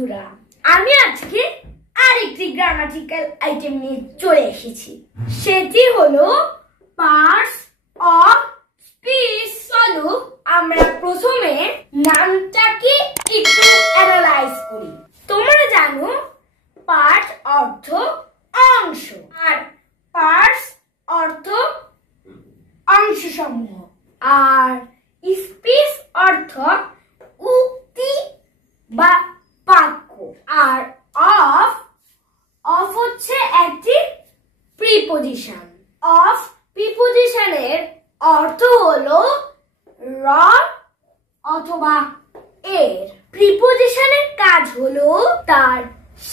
বন্ধুরা, আমি আজকে আরেকটি গ্রামাটিক্যাল আইটেম নিয়ে চলে এসেছি। সেটি হলো পার্টস অফ স্পিচ। চলো আমরা প্রথমে নামটাকে একটু অ্যানালাইজ করি। তোমরা জানো পার্ট অর্থ অংশ, আর পার্টস অর্থ অংশসমূহ, আর স্পিচ অর্থ উক্তি বা বাক্য, আর অফ হচ্ছে একটি প্রিপোজিশন। অফ প্রিপোজিশনের অর্থ হলো র অথবা এর। প্রিপোজিশনের কাজ হলো তার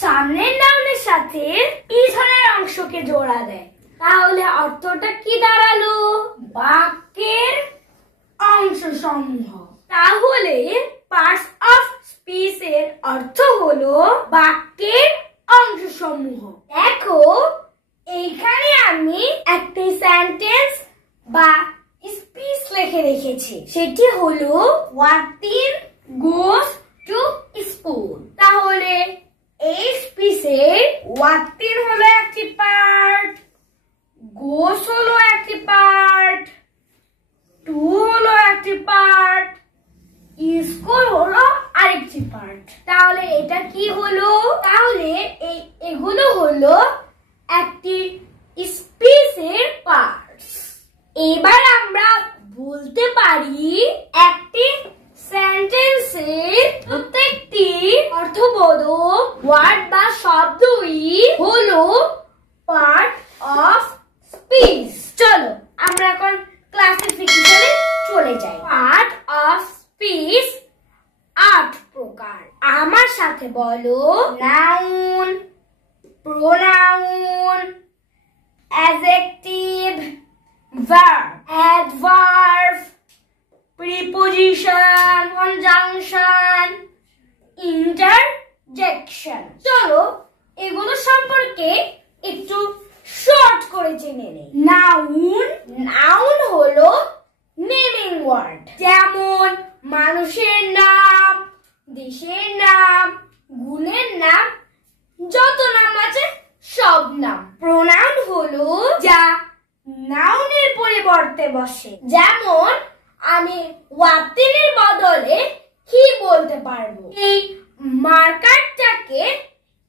সামনের নাউনের সাথে পিছনের অংশকে জোড়া দেয়। তাহলে অর্থটা কি দাঁড়ালো? বাক্যের অংশসমূহ। তাহলে পার্টস অফ স্পিচ এর অর্থ হলো বাক্যের অংশসমূহ। দেখো এইখানে আমি একটি সেন্টেন্স বা স্পিচ লিখে রেখেছি। সেটি হলো ওয়াতিন গোস টু স্কুল। তাহলে এই স্পিচের ওয়াতিন হলো একটি পার্ট, গোস হলো একটি পার্ট, টু হলো একটি পার্ট, স্কুল হলো আরেকটি পার্ট। তাহলে এটা কি হলো? তাহলে এগুলো হলো একটি স্পিচের পার্টস। এবার আমরা বলতে পারি একটি সেন্টেন্সের প্রত্যেকটি অর্থবোধক ওয়ার্ড বা শব্দই হলো পার্ট অফ স্পিচ। চলো আমরা এখন ক্লাসিফিকেশনে চলে যাই। পার্ট অফ স্পিচ 8 প্রকার। আমার সাথে বলো। Noun, pronoun, adjective, verb, adverb, preposition, conjunction, interjection. চলো এগুলো সম্পর্কে একটু শর্ট করে জেনে নেই। নাউন হলো নেমিং ওয়ার্ড, যেমন মানুষের নাম, দেশের নাম, গুণের নাম, যত নাম আছে সব নাম। প্রোনাউন হলো যা নাউনের পরিবর্তে বসে, যেমন আমি ওয়াতিনের বদলে হি বলতে পারবো। এই মার্কারটাকে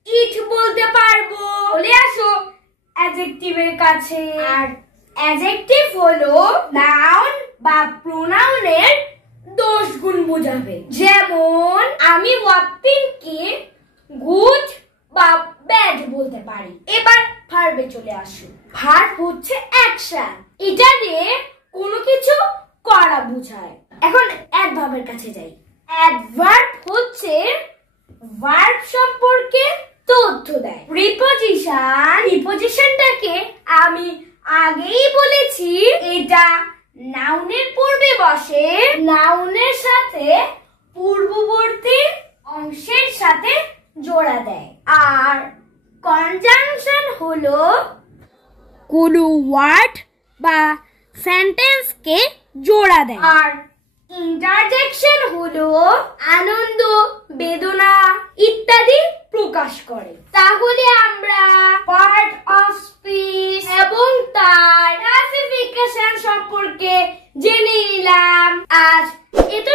ইট বলতে পারবো। চলে আসো অ্যাডজেক্টিভের কাছে। আর অ্যাডজেক্টিভ হলো নাউন বা প্রোনাউনের দোষ গুণ বোঝাবে, যেমন আমি ওয়াতিনকে গুড বা ব্যাড বলতে পারি। এবার ভার্বে চলে আসো। ভার্ব হচ্ছে অ্যাকশন, এটা দিয়ে কোনো কিছু করা বোঝায়। এখন অ্যাডভার্বের কাছে যাই। অ্যাডভার্ব হচ্ছে ভার্ব সম্পর্কে তথ্য দেয়। প্রিপোজিশনটাকে আমি আগেই বলেছি, এটা নাউনের পূর্বে বসে, নাউনের সাথে পূর্ববর্তী অংশের সাথে জোড়া দেয়। আর কনজাংশন হলো কোনো ওয়ার্ড বা সেন্টেন্সকে জোড়া দেয়। আর ইন্টারজেকশন হলো আনন্দ, বেদনা ইত্যাদি প্রকাশ করে। তাহলে আমরা পার্ট অফ স্পিচ এবং তার ক্লাসিফিকেশন সম্পর্কে জেনে নিলাম। আজ এত